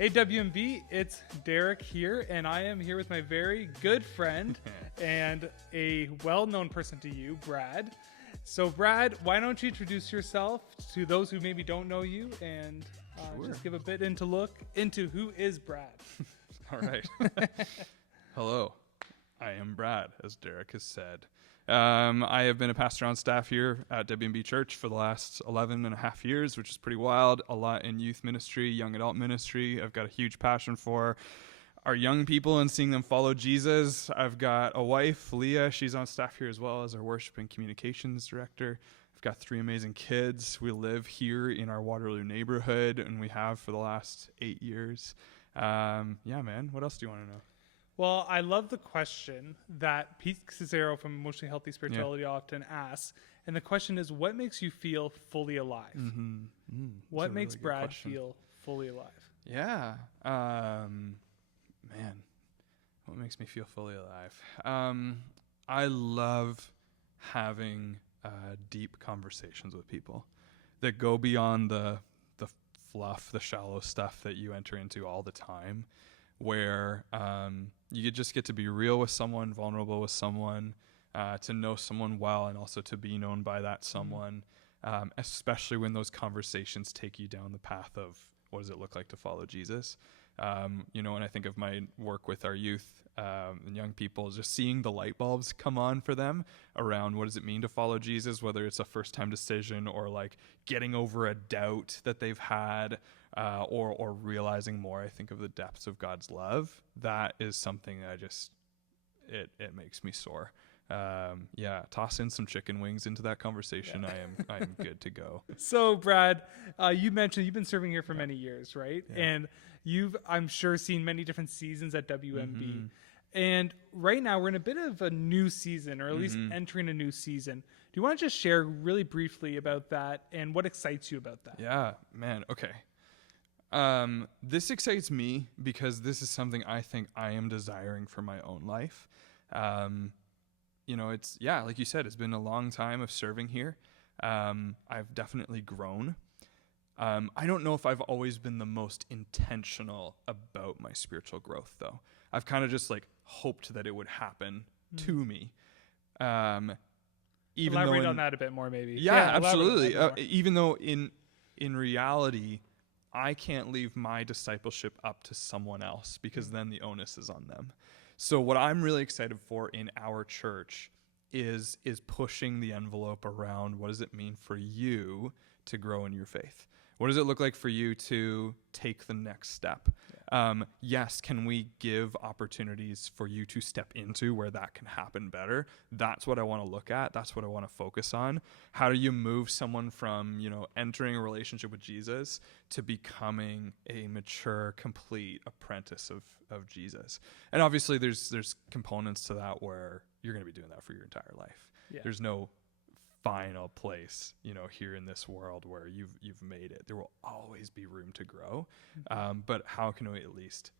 Hey WMB, it's Derek here, and I am here with my very good friend and a well-known person to you, Brad. So Brad, why don't you introduce yourself to those who maybe don't know you, and just give a bit into who is Brad. All right. Hello, I am Brad, as Derek has said. I have been a pastor on staff here at WMB Church for the last 11 and a half years, which is pretty wild. A lot in youth ministry, young adult ministry. I've got a huge passion for our young people and seeing them follow Jesus. I've got a wife, Leah. She's on staff here as well as our worship and communications director. I've got 3 amazing kids. We live here in our Waterloo neighborhood, and we have for the last 8 years. Yeah, man. What else do you want to know? Well, I love the question that Pete Cicero from Emotionally Healthy Spirituality often asks. And the question is, what makes you feel fully alive? What makes really Brad feel fully alive? Yeah. Man, what makes me feel fully alive? I love having deep conversations with people that go beyond the fluff, the shallow stuff that you enter into all the time, where you just get to be real with someone, vulnerable with someone, to know someone well, and also to be known by that someone, especially when those conversations take you down the path of what does it look like to follow Jesus. When I think of my work with our youth and young people, just seeing the light bulbs come on for them around what does it mean to follow Jesus, whether it's a first-time decision or like getting over a doubt that they've had, or realizing more, I think, of the depths of God's love. That is something that it makes me soar. Toss in some chicken wings into that conversation. Yeah. I am good to go. So Brad, you mentioned you've been serving here for many years, right? Yeah. And you've, I'm sure, seen many different seasons at WMB. Mm-hmm. And right now we're in a bit of a new season, or at least entering a new season. Do you want to just share really briefly about that and what excites you about that? Yeah, man. Okay. This excites me because this is something I think I am desiring for my own life. It's, like you said, it's been a long time of serving here. I've definitely grown. I don't know if I've always been the most intentional about my spiritual growth, though. I've kind of just hoped that it would happen to me. Elaborate on that a bit more, maybe. Yeah, absolutely. Even though in reality, I can't leave my discipleship up to someone else, because then the onus is on them. So what I'm really excited for in our church is pushing the envelope around what does it mean for you to grow in your faith? What does it look like for you to take the next step? Yes, can we give opportunities for you to step into where that can happen better? That's what I want to look at. That's what I want to focus on. How do you move someone from, entering a relationship with Jesus to becoming a mature, complete apprentice of Jesus? And obviously there's components to that where you're going to be doing that for your entire life. Yeah. There's no final place, here in this world where you've made it. There will always be room to grow. But how can we at least,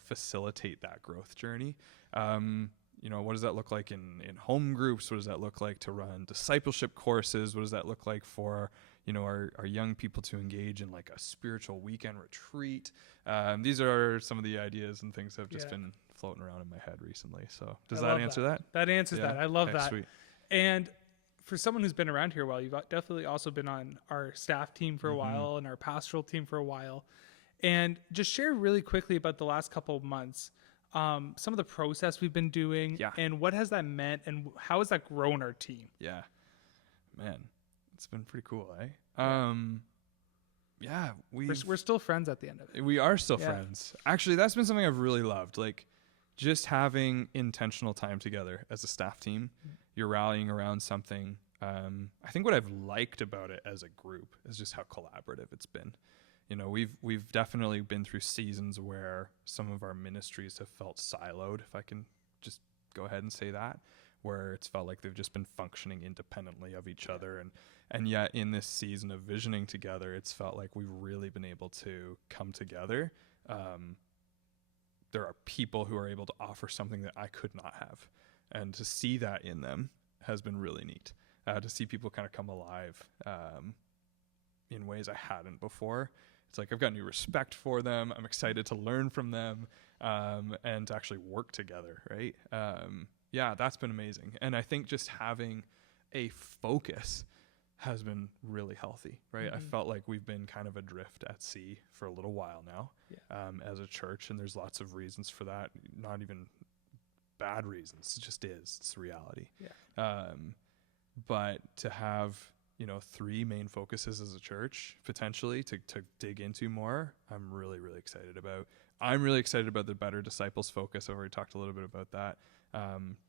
facilitate that growth journey? What does that look like in home groups? What does that look like to run discipleship courses? What does that look like for, our young people to engage in like a spiritual weekend retreat? These are some of the ideas and things that have just been floating around in my head recently. So does that answer that? That answers that. I love that. Sweet. And for someone who's been around here a while, you've definitely also been on our staff team for a while and our pastoral team for a while. And just share really quickly about the last couple of months, some of the process we've been doing and what has that meant and how has that grown our team? Yeah, man, it's been pretty cool, eh? We're still friends at the end of it. We are still friends. Actually, that's been something I've really loved. Like, just having intentional time together as a staff team. You're rallying around something. I think what I've liked about it as a group is just how collaborative it's been. We've definitely been through seasons where some of our ministries have felt siloed, if I can just go ahead and say that, where it's felt like they've just been functioning independently of each other. And yet in this season of visioning together, it's felt like we've really been able to come together. There are people who are able to offer something that I could not have. And to see that in them has been really neat. To see people kind of come alive in ways I hadn't before it's like I've got new respect for them. I'm excited to learn from them, and to actually work together, right? Yeah, that's been amazing. And I think just having a focus has been really healthy, right? I felt like we've been kind of adrift at sea for a little while now, as a church, and there's lots of reasons for that, not even bad reasons. It just is. It's the reality. But to have, 3 main focuses as a church, potentially, to dig into more, I'm really, really excited about. I'm really excited about the Better Disciples focus. I've already talked a little bit about that.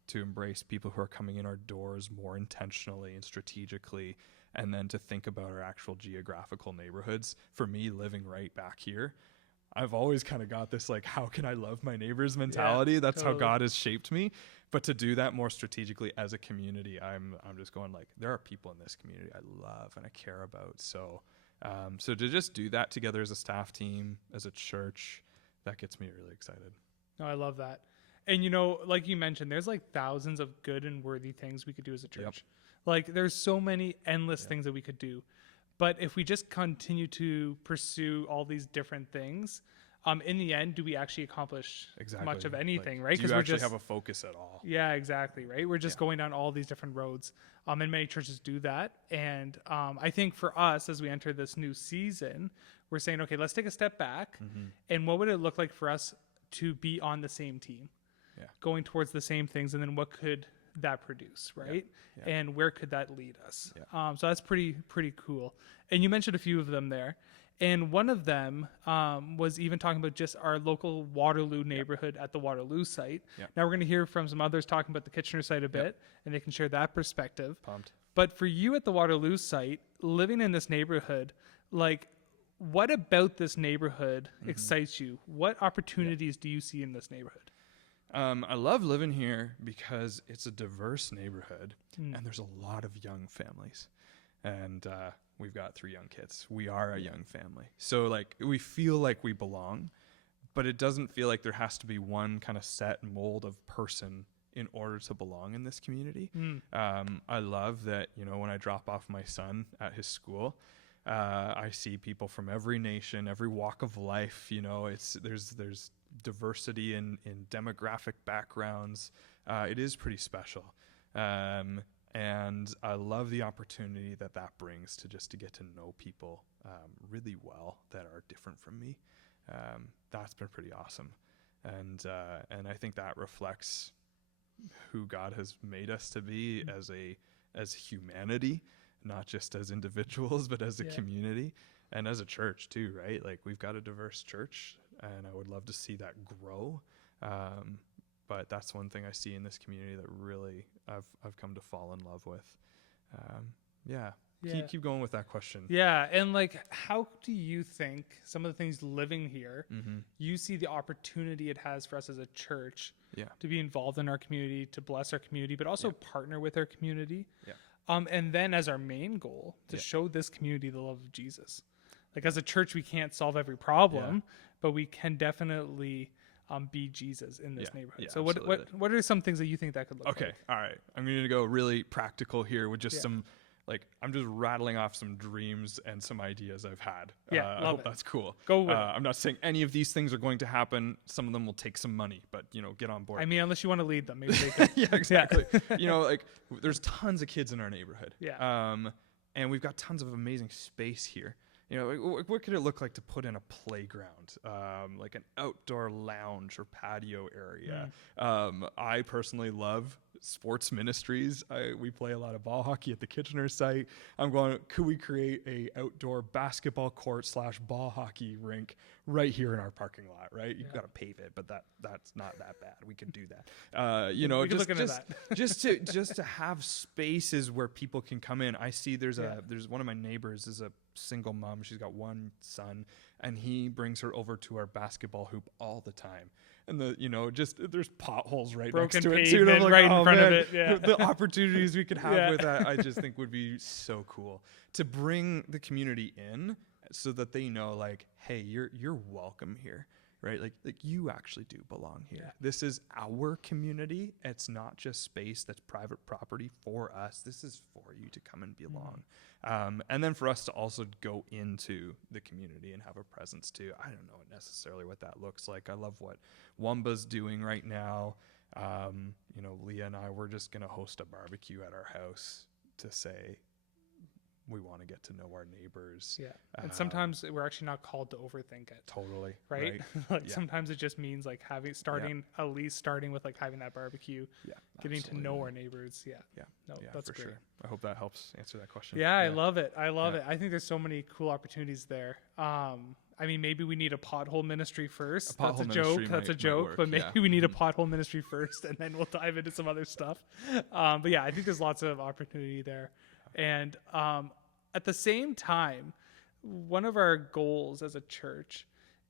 To embrace people who are coming in our doors more intentionally and strategically, and then to think about our actual geographical neighborhoods. For me, living right back here, I've always kind of got this, like, how can I love my neighbors mentality? Yeah, that's totally how God has shaped me. But to do that more strategically as a community, I'm just going, like, there are people in this community I love and I care about. So to just do that together as a staff team, as a church, that gets me really excited. No, I love that. And, like you mentioned, there's like thousands of good and worthy things we could do as a church. Yep. Like there's so many endless things that we could do. But if we just continue to pursue all these different things, in the end, do we actually accomplish much of anything, right? Because we actually have a focus at all. Yeah, exactly, right? We're just going down all these different roads. And many churches do that. And I think for us, as we enter this new season, we're saying, okay, let's take a step back. And what would it look like for us to be on the same team? Going towards the same things, and then what could that produce, right? And where could that lead us? So that's pretty cool. And you mentioned a few of them there, and one of them was even talking about just our local Waterloo neighborhood at the Waterloo site. Now we're going to hear from some others talking about the Kitchener site a bit, and they can share that perspective. Pumped. But for you at the Waterloo site, living in this neighborhood, like, what about this neighborhood excites you? What opportunities do you see in this neighborhood? I love living here because it's a diverse neighborhood, and there's a lot of young families, and we've got 3 young kids. We are a young family, so like we feel like we belong, but it doesn't feel like there has to be one kind of set mold of person in order to belong in this community. I love that, when I drop off my son at his school, I see people from every nation, every walk of life. There's diversity in demographic backgrounds. It is pretty special. And I love the opportunity that brings to get to know people really well that are different from me. That's been pretty awesome. And I think that reflects who God has made us to be as humanity, not just as individuals, but as a community and as a church too, right? Like we've got a diverse church, and I would love to see that grow. But that's one thing I see in this community that really I've come to fall in love with. Keep going with that question. Yeah, and like, how do you think some of the things living here, you see the opportunity it has for us as a church to be involved in our community, to bless our community, but also partner with our community? And then as our main goal, to show this community the love of Jesus. Like as a church, we can't solve every problem, but we can definitely be Jesus in this neighborhood. So what are some things that you think that could look like? Okay, all right. I'm going to go really practical here with just some, like, I'm just rattling off some dreams and some ideas I've had. I hope that's cool. Go with it. I'm not saying any of these things are going to happen. Some of them will take some money, but, get on board. I mean, unless you want to lead them, maybe they can. Yeah, exactly. Like, there's tons of kids in our neighborhood. And we've got tons of amazing space here. What could it look like to put in a playground, like an outdoor lounge or patio area? I personally love sports ministries. We play a lot of ball hockey at the Kitchener site. I'm going, could we create a outdoor basketball court / ball hockey rink right here in our parking lot, right? You've got to pave it, but that's not that bad. We can do that. Just to have spaces where people can come in. I see there's one of my neighbors is a single mom. She's got one son, and he brings her over to our basketball hoop all the time. And there's potholes right next to it too. Like, right in front of it. The opportunities we could have with that, I just think would be so cool to bring the community in, so that they know, like, hey, you're welcome here. right? Like you actually do belong here. Yeah. This is our community. It's not just space that's private property for us. This is for you to come and belong. And then for us to also go into the community and have a presence too. I don't know necessarily what that looks like. I love what Wumba's doing right now. Leah and I, we're just going to host a barbecue at our house to say we want to get to know our neighbors. Yeah. And sometimes we're actually not called to overthink it. Totally. Right? Sometimes it just means like at least starting with like having that barbecue, getting to know our neighbors. Yeah. Yeah. No, yeah, that's for great. sure. I hope that helps answer that question. Yeah, I love it. I love it. I think there's so many cool opportunities there. Maybe we need a pothole ministry first. That's a joke. That's a joke. But maybe we need a pothole ministry first, and then we'll dive into some other stuff. But yeah, I think there's lots of opportunity there. And at the same time, one of our goals as a church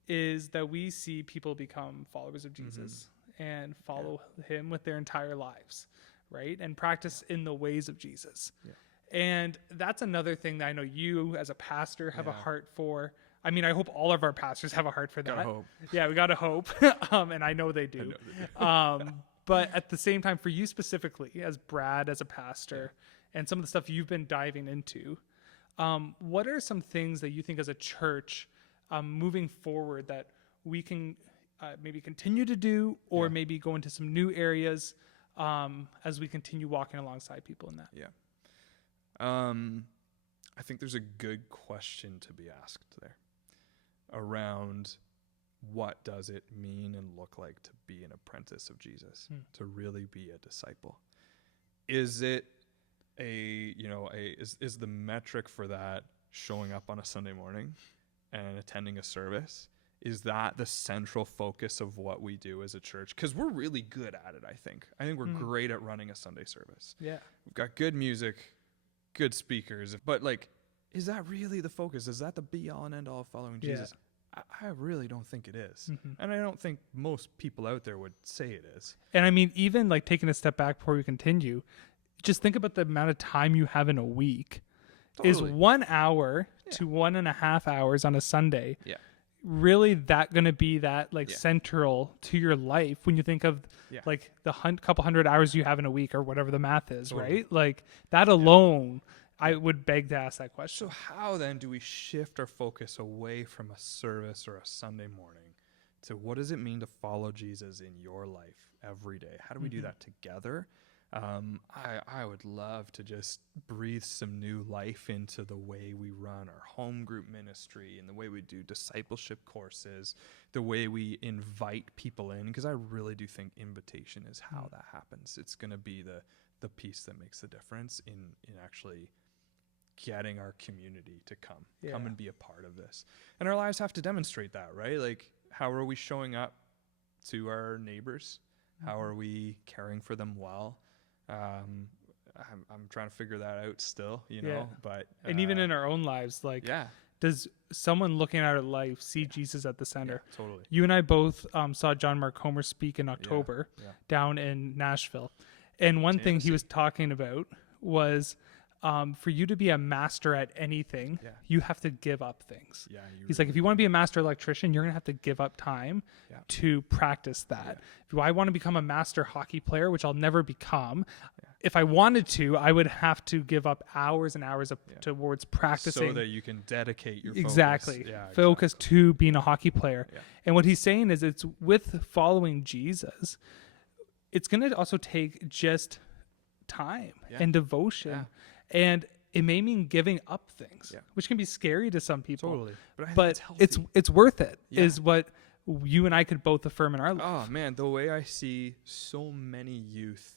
is that we see people become followers of Jesus and follow him with their entire lives, right? And practice in the ways of Jesus. Yeah. And that's another thing that I know you as a pastor have a heart for. I mean, I hope all of our pastors have a heart for that. Gotta hope. Yeah, we got to hope. And I know they do. But at the same time, for you specifically, as Brad, as a pastor, and some of the stuff you've been diving into, what are some things that you think as a church moving forward that we can maybe continue to do or maybe go into some new areas as we continue walking alongside people in that? Yeah. I think there's a good question to be asked there around what does it mean and look like to be an apprentice of Jesus, to really be a disciple? Is it is the metric for that showing up on a Sunday morning and attending a service? Is that the central focus of what we do as a church? Because we're really good at it, I think. I think we're great at running a Sunday service. Yeah. We've got good music, good speakers, but like, is that really the focus? Is that the be all and end all of following Jesus? I really don't think it is. And I don't think most people out there would say it is. And I mean, even like taking a step back before we continue, just think about the amount of time you have in a week. Is 1 hour to 1.5 hours on a Sunday really that going to be that like central to your life when you think of like the couple hundred hours you have in a week or whatever the math is, right? Like that alone, I would beg to ask that question. So how then do we shift our focus away from a service or a Sunday morning to what does it mean to follow Jesus in your life every day? How do we do that together? I would love to just breathe some new life into the way we run our home group ministry and the way we do discipleship courses, the way we invite people in, because I really do think invitation is how that happens. It's going to be the piece that makes the difference in actually getting our community to come and be a part of this. And our lives have to demonstrate that, right? Like, how are we showing up to our neighbors? How are we caring for them well? I'm trying to figure that out still, but and even in our own lives, like, does someone looking at our life see Jesus at the center? Yeah, totally. You and I both saw John Mark Comer speak in October down in Nashville. And one thing he was talking about was for you to be a master at anything, you have to give up things. Yeah, he's like, if you want to be a master electrician, you're going to have to give up time to practice that. If I want to become a master hockey player, which I'll never become, if I wanted to, I would have to give up hours and hours towards practicing. So that you can dedicate your focus. Exactly. Focus to being a hockey player. Yeah. And what he's saying is it's with following Jesus, it's going to also take just time and devotion. Yeah. And it may mean giving up things, which can be scary to some people. Totally. But it's worth it, is what you and I could both affirm in our life. Oh, man, the way I see so many youth,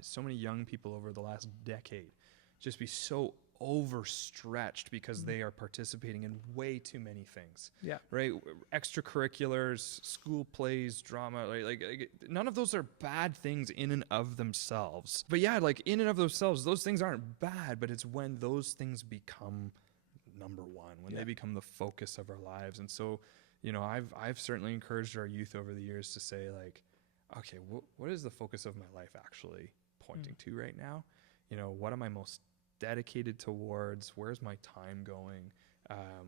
so many young people over the last decade just be so overstretched because they are participating in way too many things. Yeah. Right? Extracurriculars, school plays, drama, like none of those are bad things in and of themselves. But like in and of themselves, those things aren't bad, but it's when those things become number one, when they become the focus of our lives. And so, I've certainly encouraged our youth over the years to say like, okay, what is the focus of my life actually pointing to right now? What am I most dedicated towards? Where's my time going?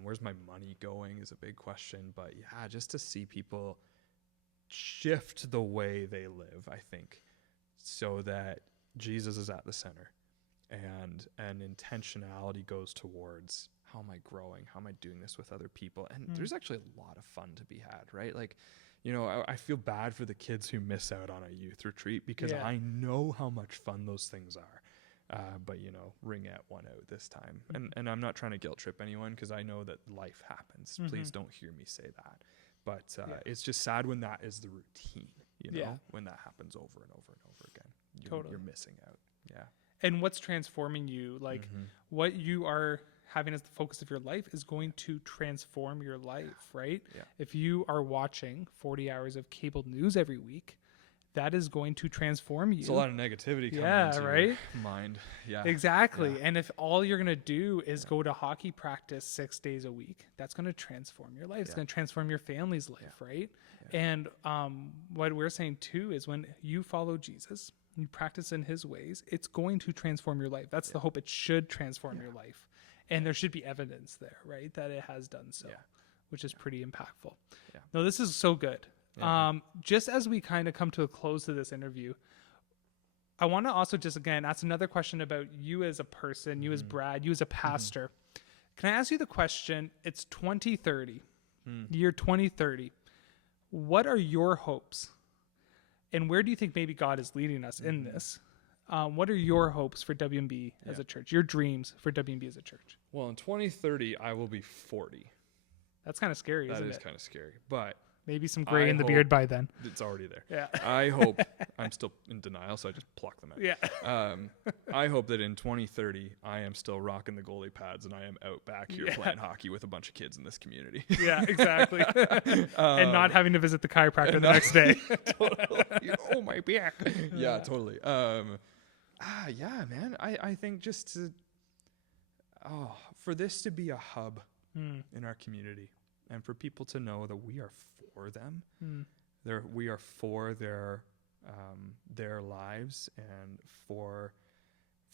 Where's my money going is a big question. But yeah, just to see people shift the way they live, I think, so that Jesus is at the center, and intentionality goes towards, how am I growing? How am I doing this with other people? And there's actually a lot of fun to be had, right? Like, I feel bad for the kids who miss out on a youth retreat, because I know how much fun those things are. But Ringette won out this time, and I'm not trying to guilt trip anyone, because I know that life happens. Please don't hear me say that. But it's just sad when that is the routine, when that happens over and over and over again. You're missing out. Yeah. And what's transforming you, like what you are having as the focus of your life is going to transform your life, right? Yeah. If you are watching 40 hours of cable news every week, that is going to transform you. It's a lot of negativity coming into your mind. Yeah. Exactly. Yeah. And if all you're going to do is go to hockey practice 6 days a week, that's going to transform your life. It's going to transform your family's life, right? Yeah. And what we're saying too is, when you follow Jesus, you practice in his ways, it's going to transform your life. That's the hope. It should transform your life. And there should be evidence there, right, that it has done so, which is pretty impactful. Yeah. No, this is so good. Yeah. Just as we kind of come to a close to this interview, I want to also just again ask another question about you as a person, you as Brad, you as a pastor. Can I ask you the question? It's 2030, year 2030. What are your hopes? And where do you think maybe God is leading us in this? What are your hopes for WMB as a church? Your dreams for WMB as a church? Well, in 2030, I will be 40. That's kind of scary, isn't it? That is kind of scary, but maybe some gray in the beard by then. It's already there. Yeah. I hope, I'm still in denial, so I just pluck them out. Yeah. I hope that in 2030, I am still rocking the goalie pads, and I am out back here playing hockey with a bunch of kids in this community. Yeah, exactly. And not having to visit the chiropractor the next day. Totally. Oh, my back. Yeah, totally. Yeah, man. I think just for this to be a hub in our community, and for people to know that we are for them, we are for their lives, and for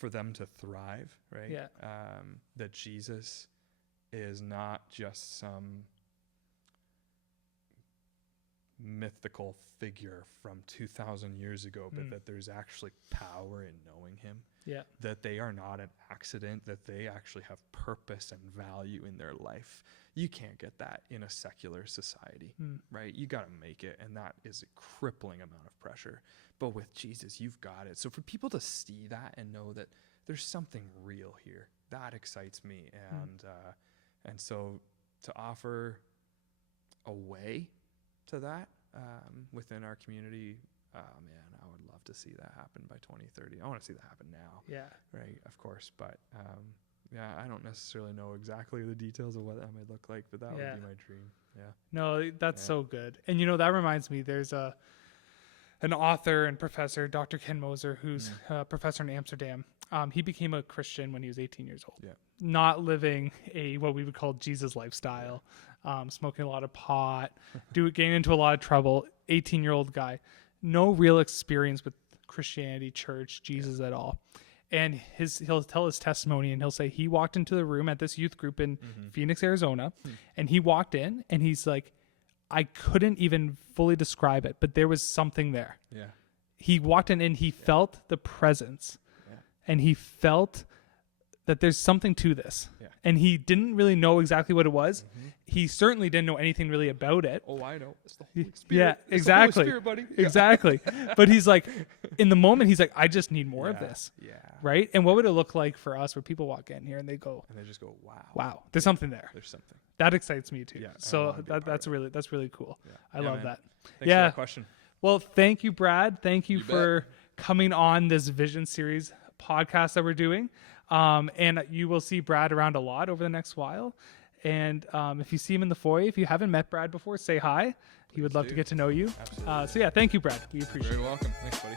them to thrive, right? Yeah. That Jesus is not just some mythical figure from 2,000 years ago, but that there's actually power in knowing him. Yeah. That they are not an accident, that they actually have purpose and value in their life. You can't get that in a secular society, right? You got to make it, and that is a crippling amount of pressure. But with Jesus, you've got it. So for people to see that and know that there's something real here, that excites me. And so to offer a way to that within our community, man, I would love to see that happen by 2030. I want to see that happen now. Yeah. Right, of course. But yeah, I don't necessarily know exactly the details of what that might look like, but that would be my dream. Yeah. No, that's so good. And that reminds me, there's an author and professor, Dr. Ken Moser, who's a professor in Amsterdam. He became a Christian when he was 18 years old. Yeah. Not living what we would call Jesus lifestyle, smoking a lot of pot, getting into a lot of trouble, 18-year-old guy. No real experience with Christianity, church, Jesus at all. And he'll tell his testimony, and he'll say he walked into the room at this youth group in Phoenix, Arizona, and he walked in, and he's like, I couldn't even fully describe it, but there was something there. Yeah. He walked in, and he felt the presence, and he felt that there's something to this. Yeah. And he didn't really know exactly what it was. He certainly didn't know anything really about it. Oh, I know. It's the Holy Spirit. Yeah, exactly. It's the Holy Spirit, buddy. Yeah. Exactly. But he's like, in the moment, he's like, I just need more of this. Yeah. Right? And what would it look like for us where people walk in here and they go, and they just go, wow, there's something there. There's something. That excites me too. Yeah, so that's really cool. Yeah. I love that. Thanks for that question. Well, thank you, Brad. Thank you for coming on this Vision Series podcast that we're doing. And you will see Brad around a lot over the next while. And if you see him in the foyer, if you haven't met Brad before, say hi. He would love to get to know you. Absolutely. So thank you, Brad. We appreciate it. You're very welcome. Thanks, buddy.